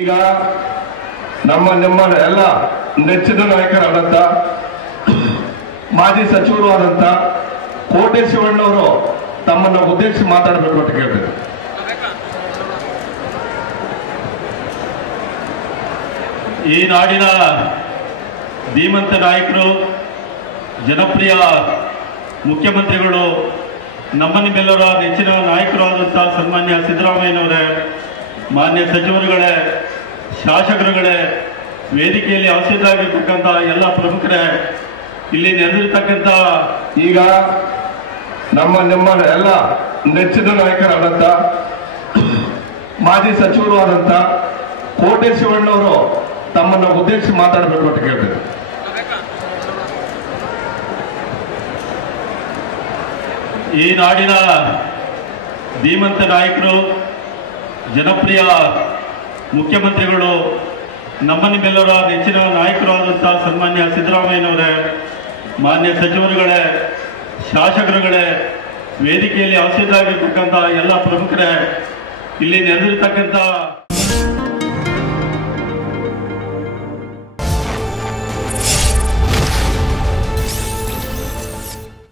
ಈಗ ನಿಮ್ಮ ಎಲ್ಲ ನೆಚ್ಚಿನ ನಾಯಕರಾದಂತ ಮಾಜಿ ಸಚಿವರು ಆದಂತ ಕೋಟೆ ಶಿವಣ್ಣವರು ತಮ್ಮನ್ನ ಉದ್ದೇಶಿಸಿ ಮಾತಾಡಬೇಕು ಅಂತ ಕೇಳ್ತೇನೆ. ಈ ನಾಡಿನ ಧೀಮಂತ ನಾಯಕರು, ಜನಪ್ರಿಯ ಮುಖ್ಯಮಂತ್ರಿಗಳು, ನಮ್ಮ ನಿಮ್ಮೆಲ್ಲರ ನೆಚ್ಚಿನ ನಾಯಕರು ಆದಂಥ ಸನ್ಮಾನ್ಯ ಸಿದ್ದರಾಮಯ್ಯನವರೇ, ಮಾನ್ಯ ಸಚಿವರುಗಳೇ, ಶಾಸಕರುಗಳೇ, ವೇದಿಕೆಯಲ್ಲಿ ಆಸೀನರಾಗಿರ್ತಕ್ಕಂಥ ಎಲ್ಲ ಪ್ರಮುಖರೇ, ಇಲ್ಲಿ ನೆರೆದಿರ್ತಕ್ಕಂಥ ಈಗ ನಿಮ್ಮ ಎಲ್ಲ ನೆಚ್ಚಿನ ನಾಯಕರಾದಂತ ಮಾಜಿ ಸಚಿವರು ಆದಂತ ಕೋಟೆ ಶಿವಣ್ಣವರು ತಮ್ಮನ್ನ ಉದ್ದೇಶಿಸಿ ಮಾತಾಡಬೇಕು ಅಂತ ಕೇಳ್ತೇನೆ. ಈ ನಾಡಿನ ಧೀಮಂತ ನಾಯಕರು, ಜನಪ್ರಿಯ ಮುಖ್ಯಮಂತ್ರಿಗಳು, ನಮ್ಮ ನಿಮ್ಮೆಲ್ಲರ ನೆಚ್ಚಿನ ನಾಯಕರು ಆದಂಥ ಸನ್ಮಾನ್ಯ ಸಿದ್ದರಾಮಯ್ಯನವರೇ, ಮಾನ್ಯ ಸಚಿವರುಗಳೇ, ಶಾಸಕರುಗಳೇ, ವೇದಿಕೆಯಲ್ಲಿ ಆಸೀನರಾಗಿರ್ತಕ್ಕಂಥ ಎಲ್ಲ ಪ್ರಮುಖರೇ, ಇಲ್ಲಿ ನೆರೆದಿರ್ತಕ್ಕಂಥ